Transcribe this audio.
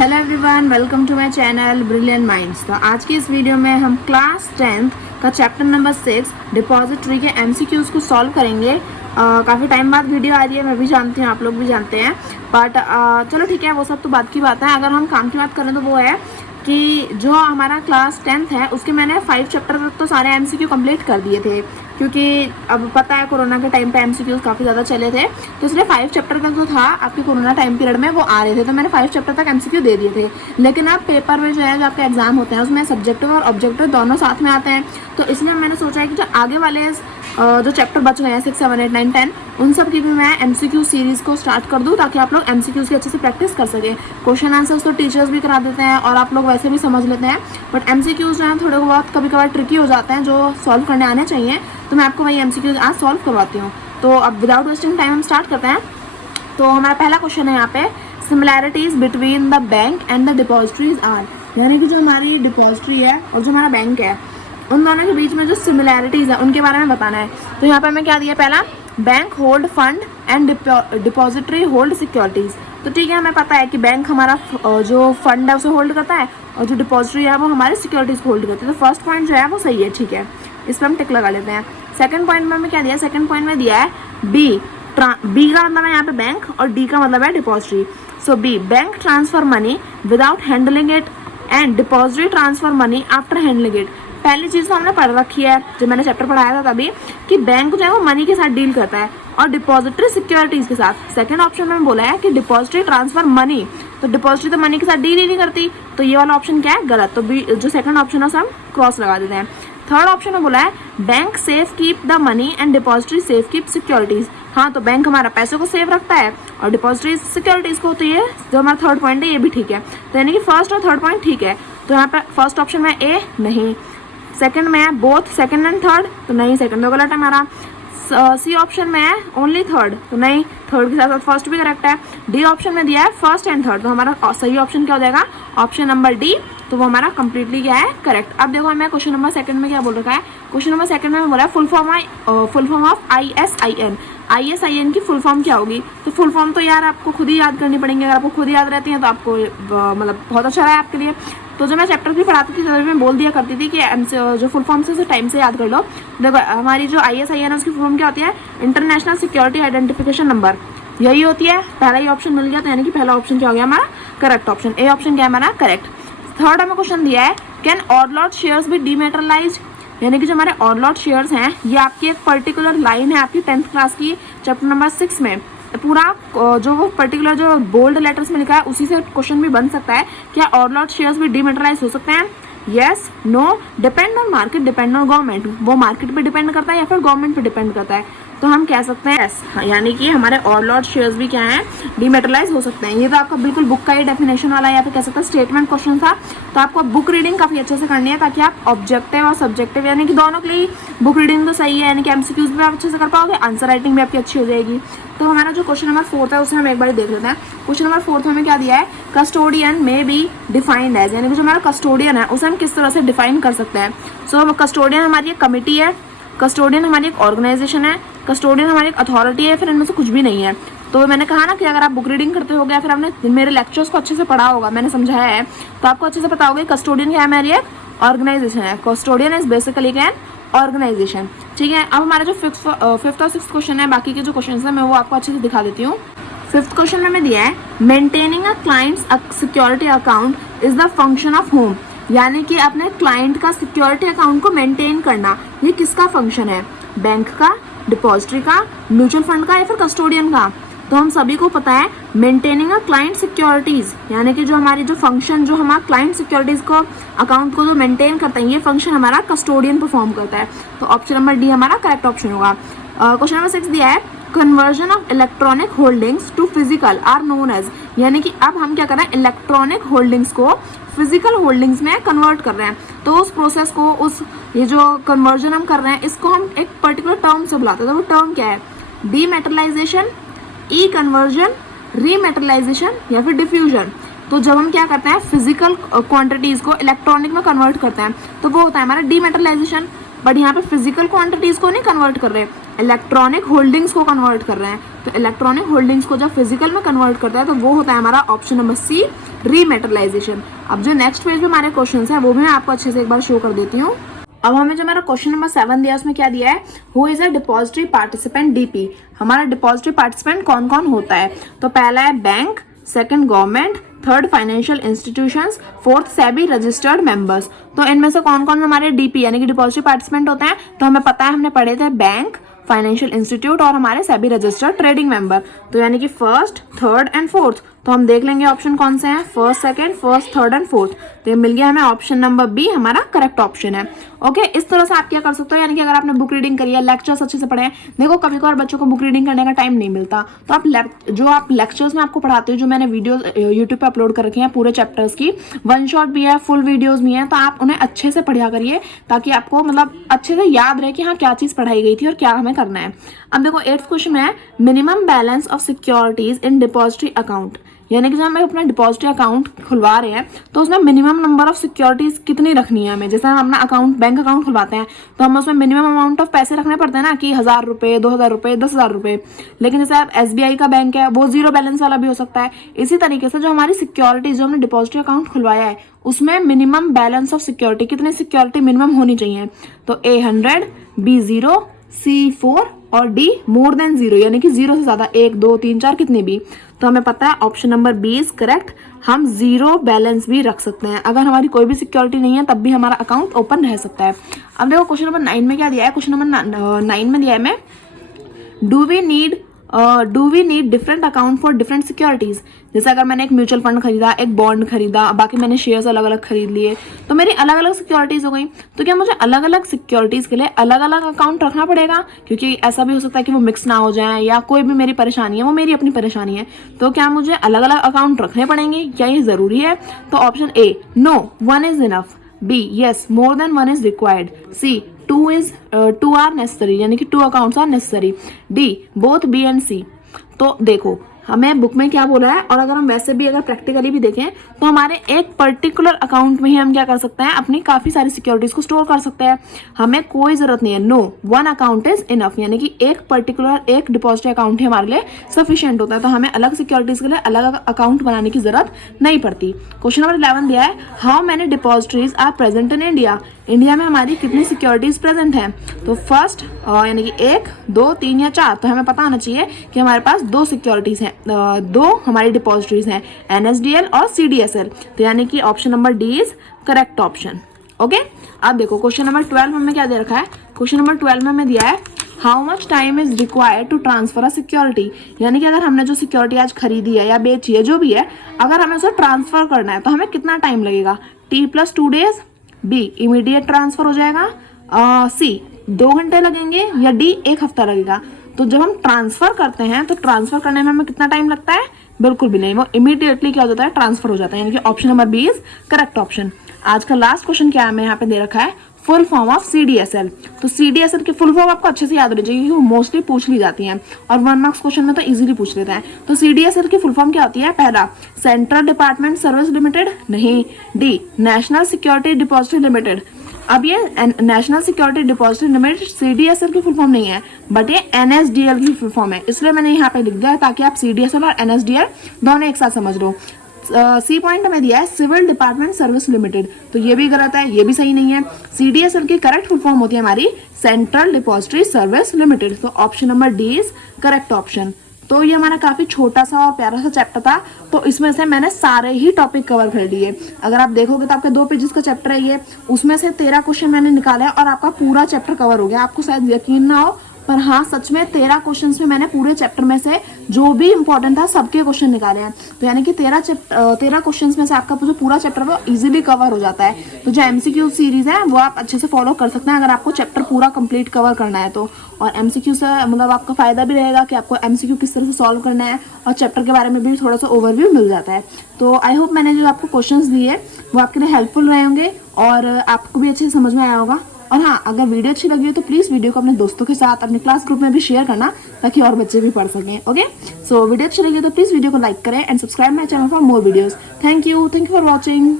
Hello everyone, welcome to my channel brilliant minds. तो आज की इस वीडियो में हम क्लास 10th का चैप्टर नंबर 6 डिपॉजिटरी के एमसीक्यूज को सॉल्व करेंगे। काफ़ी टाइम बाद वीडियो आ रही है, मैं भी जानती हूँ, आप लोग भी जानते हैं, बट चलो ठीक है, वो सब तो बात की बात है। अगर हम काम की बात करें तो वो है कि जो हमारा क्लास 10th है उसके मैंने 5 चैप्टर तक तो सारे एमसीक्यू कंप्लीट कर दिए थे, क्योंकि अब पता है कोरोना के टाइम पे एमसीक्यूज काफ़ी ज़्यादा चले थे, तो इसलिए 5 चैप्टर तक जो था आपके कोरोना टाइम पीरियड में वो आ रहे थे, तो मैंने 5 चैप्टर तक एमसीक्यू दे दिए थे। लेकिन अब पेपर में जो है, जो आपके एग्जाम होते हैं उसमें सब्जेक्टिव और ऑब्जेक्टिव दोनों साथ में आते हैं, तो इसलिए मैंने सोचा है कि जो आगे वाले जो चैप्टर बच गए हैं 6, 7, 8, 9, 10 उन सब की भी मैं एमसीक्यू सीरीज़ को स्टार्ट कर दूँ, ताकि आप लोग एमसीक्यूज की अच्छे से प्रैक्टिस कर सकें। क्वेश्चन आंसर्स तो टीचर्स भी करा देते हैं और आप लोग वैसे भी समझ लेते हैं, बट एमसीक्यूज जो हैं थोड़े बहुत कभी कभार ट्रिकी हो जाते हैं, जो सॉल्व करने आने चाहिए, तो मैं आपको वही एमसीक्यूज आज सॉल्व करवाती हूँ। तो अब विदाउट वेस्टिंग टाइम हम स्टार्ट करते हैं। तो हमारा पहला क्वेश्चन है यहाँ पे, similarities between the bank and the depositories are, यानी कि जो हमारी डिपॉजिटरी है और जो हमारा बैंक है उन दोनों के बीच में जो सिमिलैरिटीज़ है उनके बारे में बताना है। तो यहाँ पे हमें क्या दिया, पहला bank hold fund and depository hold securities. तो ठीक है, हमें पता है कि बैंक हमारा जो फंड है उसे होल्ड करता है और जो डिपॉजिटरी है वो हमारी सिक्योरिटीज़ को होल्ड करती है। तो फर्स्ट पॉइंट जो है वो सही है, ठीक है, इस पर हम टिक लगा लेते हैं। सेकंड पॉइंट में हमें क्या दिया, सेकंड पॉइंट में दिया है बी का मतलब है यहाँ पे बैंक और डी का मतलब है depository. So B, bank transfer money without handling it and depository transfer money after handling it. पहली चीज़ तो हमने पढ़ रखी है, जब मैंने चैप्टर पढ़ाया था तभी, कि बैंक जो है वो मनी के साथ डील करता है और डिपॉजिटरी सिक्योरिटीज़ के साथ। सेकंड ऑप्शन में बोला है कि डिपॉजिटरी ट्रांसफर मनी, तो डिपॉजिटरी तो मनी के साथ डील ही नहीं करती, तो ये वाला ऑप्शन क्या है, गलत। तो बी जो सेकंड ऑप्शन है उसे हम क्रॉस लगा देते हैं। थर्ड ऑप्शन में बोला है bank safe keep the money and depository safe keep securities. हाँ, तो बैंक हमारा पैसों को सेफ रखता है और डिपॉजिटरी सिक्योरिटीज़ को, तो ये जो हमारा थर्ड पॉइंट है ये भी ठीक है। तो यानी कि फर्स्ट और थर्ड पॉइंट ठीक है। तो यहाँ पर फर्स्ट ऑप्शन में ए नहीं, सेकंड में है बोथ सेकंड एंड थर्ड, तो नहीं, सेकंड तो गलत है हमारा। सी ऑप्शन में है ओनली थर्ड, तो नहीं, थर्ड के साथ साथ फर्स्ट भी करेक्ट है। डी ऑप्शन में दिया है फर्स्ट एंड थर्ड, तो हमारा सही ऑप्शन क्या हो जाएगा, ऑप्शन नंबर डी, तो वो हमारा कंप्लीटली क्या है, करेक्ट। अब देखो हमें क्वेश्चन नंबर सेकंड में क्या बोल रखा है, क्वेश्चन नंबर सेकंड में बोला है full form of ISIN। ISIN की फुल फॉर्म क्या होगी, तो फुल फॉर्म तो यार आपको खुद ही याद करनी पड़ेंगी, अगर आपको खुद याद रहती है तो आपको मतलब बहुत अच्छा है आपके लिए। तो जो मैं चैप्टर भी पढ़ाती थी तभी मैं बोल दिया करती थी कि जो फुल फॉर्म से टाइम से याद कर लो। देखो हमारी जो ISIN है उसकी फुल फॉर्म क्या होती है, इंटरनेशनल सिक्योरिटी आइडेंटिफिकेशन नंबर, यही होती है। पहला ही ऑप्शन मिल गया, तो यानी कि पहला ऑप्शन क्या हो गया हमारा, करेक्ट ऑप्शन, ए ऑप्शन क्या है हमारा, करेक्ट। थर्ड हमें क्वेश्चन दिया है, कैन ऑरलॉट शेयर्स भी डीमेटेरियलाइज्ड, यानी कि जो हमारे ऑरलॉट शेयर्स हैं ये आपकी एक पर्टिकुलर लाइन है आपकी 10th क्लास की चैप्टर नंबर 6 में, पूरा जो वो पर्टिकुलर जो बोल्ड लेटर्स में लिखा है उसी से क्वेश्चन भी बन सकता है, क्या ऑरलॉट शेयर्स भी डीमेटेरियलाइज हो सकते हैं, yes, no, depend on market, depend on government, वो मार्केट पे डिपेंड करता है या फिर गवर्नमेंट पे डिपेंड करता है, तो हम कह सकते हैं यस, यानी कि हमारे ऑरलॉट शेयर्स भी क्या हैं, डीमेटेरियलाइज हो सकते हैं। ये तो आपका बिल्कुल बुक का ही डेफिनेशन वाला या फिर कह सकते हैं स्टेटमेंट क्वेश्चन था, तो आपको बुक रीडिंग काफ़ी अच्छे से करनी है, ताकि आप ऑब्जेक्टिव और सब्जेक्टिव यानी कि दोनों के लिए बुक रीडिंग तो सही है, यानी कि एमसीक्यूज भी आप अच्छे से कर पाओगे, आंसर राइटिंग भी आपकी अच्छी हो जाएगी। तो हमारा जो क्वेश्चन नंबर 4 है उसे हम एक बार देख लेते हैं। क्वेश्चन नंबर 4 में हमें क्या दिया है, कस्टोडियन में बी डिफाइंड एज, यानी कि जो हमारा कस्टोडियन है उसे हम किस तरह से डिफाइन कर सकते हैं। सो कस्टोडियन हमारी एक कमिटी है, कस्टोडियन हमारी एक ऑर्गेनाइजेशन है, कस्टोडियन हमारी एक अथॉरिटी है, फिर इनमें से कुछ भी नहीं है। तो मैंने कहा ना कि अगर आप बुक रीडिंग करते हो या फिर आपने मेरे लेक्चर्स को अच्छे से पढ़ा होगा, मैंने समझाया है, तो आपको अच्छे से पता होगा कस्टोडियन क्या है, हमारी एक ऑर्गेनाइजेशन है। कस्टोडियन इज बेसिकली क्या है, ऑर्गेनाइजेशन, ठीक है। अब हमारा जो फिफ्थ और सिक्स्थ क्वेश्चन है, बाकी के जो क्वेश्चन है मैं वो आपको अच्छे से दिखा देती हूँ। फिफ्थ क्वेश्चन में हमें दिया है maintaining a clients security account is the function of home, यानी कि अपने क्लाइंट का सिक्योरिटी अकाउंट को मेंटेन करना ये किसका फंक्शन है, बैंक का, डिपॉजिटरी का, म्यूचुअल फंड का या फिर कस्टोडियन का। तो हम सभी को पता है मेंटेनिंग अ क्लाइंट सिक्योरिटीज़, यानी कि जो हमारी जो फंक्शन जो हमारा क्लाइंट सिक्योरिटीज़ को अकाउंट को जो मेंटेन करता है ये फंक्शन हमारा कस्टोडियन परफॉर्म करता है, तो ऑप्शन नंबर डी हमारा करेक्ट ऑप्शन होगा। क्वेश्चन नंबर 6 दिया है conversion of electronic holdings to physical are known as, यानी कि अब हम क्या कर रहे हैं, इलेक्ट्रॉनिक होल्डिंग्स को फिजिकल होल्डिंग्स में कन्वर्ट कर रहे हैं, तो उस प्रोसेस को, उस ये जो कन्वर्जन हम कर रहे हैं इसको हम एक पर्टिकुलर टर्म से बुलाते हैं, तो वो टर्म क्या है, डीमेटेरियलाइजेशन, ई कन्वर्जन, रीमेटेरियलाइजेशन या फिर डिफ्यूजन। तो जब हम क्या करते हैं फिजिकल क्वांटिटीज़ को इलेक्ट्रॉनिक में कन्वर्ट करते हैं तो वो होता है हमारा डीमेटेरियलाइजेशन, बट यहाँ पे फिजिकल क्वांटिटीज़ को नहीं कन्वर्ट कर रहे, इलेक्ट्रॉनिक होल्डिंग्स को कन्वर्ट कर रहे हैं। तो इलेक्ट्रॉनिक होल्डिंग्स को जब फिजिकल में कन्वर्ट करता है तो वो होता है हमारा ऑप्शन नंबर सी, रीमेटलाइजेशन। अब जो नेक्स्ट पेज पे हमारे क्वेश्चन है वो भी मैं आपको अच्छे से एक बार शो कर देती हूँ। अब हमें जो हमारा क्वेश्चन नंबर 7 दिया उसमें क्या दिया है, who is a depository participant DP. हमारा डिपॉजिटरी पार्टिसिपेंट कौन कौन होता है, तो पहला है bank, second government, third financial institutions, fourth SEBI registered members. तो इनमें से कौन कौन हमारे डीपी यानी कि डिपॉजिटरी पार्टिसिपेंट होते हैं, तो हमें पता है, हमने पढ़े थे बैंक, फाइनेंशियल इंस्टीट्यूट और हमारे सेबी रजिस्टर्ड ट्रेडिंग मेंबर। तो यानी कि फर्स्ट, थर्ड एंड फोर्थ। तो हम देख लेंगे ऑप्शन कौन से हैं, first, second, first, third and fourth. तो ये मिल गया हमें ऑप्शन नंबर बी हमारा करेक्ट ऑप्शन है। ओके, इस तरह से आप क्या कर सकते हो, यानी कि अगर आपने बुक रीडिंग करी है, लेक्चर्स अच्छे से पढ़े हैं, देखो कभी कभार बच्चों को बुक रीडिंग करने का टाइम नहीं मिलता, तो आप लेक्चर्स में आपको पढ़ाते हो, जो मैंने वीडियो यूट्यूब पे अपलोड कर रखे हैं पूरे चैप्टर्स की, वन शॉट भी है, फुल वीडियोज भी हैं, तो आप उन्हें अच्छे से पढ़ा करिए ताकि आपको मतलब अच्छे से याद रहे कि हाँ क्या चीज़ पढ़ाई गई थी और क्या हमें करना है। अब देखो 8th क्वेश्चन है, minimum balance of securities in depository account. यानी कि जब हम अपना डिपॉजिटरी अकाउंट खुलवा रहे हैं तो उसमें मिनिमम नंबर ऑफ सिक्योरिटीज कितनी रखनी है हमें। जैसे हम अपना अकाउंट, बैंक अकाउंट खुलवाते हैं तो हम उसमें मिनिमम अमाउंट ऑफ पैसे रखने पड़ते हैं ना, कि 1000 रुपये, 2000 रुपये, 10,000 रुपये। लेकिन जैसे आप SBI का बैंक है, वो जीरो बैलेंस वाला भी हो सकता है। इसी तरीके से जो हमारी सिक्योरिटीज, जो हमने डिपॉजिटरी अकाउंट खुलवाया है, उसमें मिनिमम बैलेंस ऑफ सिक्योरिटी, कितनी सिक्योरिटी मिनिमम होनी चाहिए, तो A 100, B 0, C 4 और D मोर देन 0, यानी कि 0 से ज्यादा, 1, 2, 3, 4 कितने भी। तो हमें पता है option number B is correct, हम 0 बैलेंस भी रख सकते हैं। अगर हमारी कोई भी सिक्योरिटी नहीं है तब भी हमारा अकाउंट ओपन रह सकता है। अब देखो क्वेश्चन नंबर 9 में क्या दिया है, क्वेश्चन नंबर 9 में दिया है हमें, do we need different account for different securities. जैसे अगर मैंने एक म्यूचुअल फंड खरीदा, एक बॉन्ड खरीदा, बाकी मैंने शेयर्स अलग अलग खरीद लिए, तो मेरी अलग अलग सिक्योरिटीज हो गई। तो क्या मुझे अलग अलग सिक्योरिटीज के लिए अलग अलग अकाउंट रखना पड़ेगा, क्योंकि ऐसा भी हो सकता है कि वो मिक्स ना हो जाए, या कोई भी मेरी परेशानी है वो मेरी अपनी परेशानी है, तो क्या मुझे अलग अलग अकाउंट रखने पड़ेंगे, क्या ये जरूरी है। तो option A, no, 1 is enough. B, yes, more than 1 is required. C, 2 are necessary, यानी कि 2 accounts are necessary. D, both B and C. तो देखो हमें बुक में क्या बोला है, और अगर हम वैसे भी अगर प्रैक्टिकली भी देखें तो हमारे एक पर्टिकुलर अकाउंट में ही हम क्या कर सकते हैं, अपनी काफ़ी सारी सिक्योरिटीज़ को स्टोर कर सकते हैं। हमें कोई ज़रूरत नहीं है, नो, 1 अकाउंट इज इनफ, यानी कि एक पर्टिकुलर एक डिपॉजिटरी अकाउंट ही हमारे लिए सफिशिएंट होता है। तो हमें अलग सिक्योरिटीज़ के लिए अलग अकाउंट बनाने की ज़रूरत नहीं पड़ती। क्वेश्चन नंबर 11 दिया है, how many depositories are present in India. India में हमारी कितनी सिक्योरिटीज प्रेजेंट हैं, तो फर्स्ट यानी कि 1, 2, 3 या 4। तो हमें पता होना चाहिए कि हमारे पास 2 सिक्योरिटीज हैं, 2 हमारी डिपॉजिटरीज हैं, NSDL और CDSL। तो यानी कि option number D is correct option. Okay, अब देखो क्वेश्चन नंबर 12 में हमें क्या दे रखा है, क्वेश्चन नंबर 12 में हमें दिया है, how much time is required to transfer a security. यानी कि अगर हमने जो सिक्योरिटी आज खरीदी है या बेची है, जो भी है, अगर हमें उसे ट्रांसफर करना है तो हमें कितना टाइम लगेगा, T+2 days, B, immediate transfer हो जाएगा, सी, 2 घंटे लगेंगे, या डी, 1 हफ्ता लगेगा। तो जब हम ट्रांसफर करते हैं तो ट्रांसफर करने में हमें कितना टाइम लगता है, बिल्कुल भी नहीं, वो इमीडिएटली क्या हो जाता है, ट्रांसफर हो जाता है। यानी कि option number B is correct option. आज का लास्ट क्वेश्चन क्या हमें यहाँ पे दे रखा है, फुल फॉर्म ऑफ CDSL। तो CDSL की फुल फॉर्म आपको अच्छे से याद होनी चाहिए, क्योंकि वो मोस्टली पूछ ली जाती हैं और 1 मार्क्स क्वेश्चन में तो इजीली पूछ लेते हैं। तो CDSL की फुल फॉर्म क्या होती है, पहला, सेंट्रल डिपार्टमेंट सर्विस लिमिटेड, नहीं, D, national security depository limited. अब ये national security depository limited CDSL की फुल फॉर्म नहीं है, बट ये NSDL की फुल फॉर्म है, इसलिए मैंने यहाँ पे लिख दिया है ताकि आप CDSL और NSDL दोनों एक साथ समझ लो। सी पॉइंट में दिया है सिविल डिपार्टमेंट सर्विस लिमिटेड, तो ये भी गलत है, ये भी सही नहीं है। CDSL की करेक्ट फुल फॉर्म होती है हमारी सेंट्रल डिपॉजिटरी सर्विस लिमिटेड। तो option number D is correct option. तो ये हमारा काफी छोटा सा और प्यारा सा चैप्टर था, तो इसमें से मैंने सारे ही टॉपिक कवर कर लिए। अगर आप देखोगे तो आपके 2 पेजेस का चैप्टर है ये, उसमें से 13 क्वेश्चन मैंने निकाला है और आपका पूरा चैप्टर कवर हो गया। आपको शायद यकीन ना हो, पर हाँ सच में 13 क्वेश्चंस में मैंने पूरे चैप्टर में से जो भी इंपॉर्टेंट था सबके क्वेश्चन निकाले हैं। तो यानी कि 13 क्वेश्चंस में से आपका जो पूरा चैप्टर वो इजीली कवर हो जाता है। तो जो MCQ सीरीज है वो आप अच्छे से फॉलो कर सकते हैं अगर आपको चैप्टर पूरा कंप्लीट कवर करना है तो। और MCQ से मतलब आपका फायदा भी रहेगा कि आपको MCQ किस तरह से सॉल्व करना है, और चैप्टर के बारे में भी थोड़ा सा ओवरव्यू मिल जाता है। तो आई होप मैंने जो आपको क्वेश्चंस दिए वो आपके लिए हेल्पफुल रहे होंगे और आपको भी अच्छे से समझ में आया होगा। और हाँ, अगर वीडियो अच्छी लगी हो तो प्लीज़ वीडियो को अपने दोस्तों के साथ अपने क्लास ग्रुप में भी शेयर करना, ताकि और बच्चे भी पढ़ सकें। ओके, सो वीडियो अच्छी लगी तो प्लीज़ वीडियो को लाइक करें and subscribe my channel for more videos. Thank you for watching.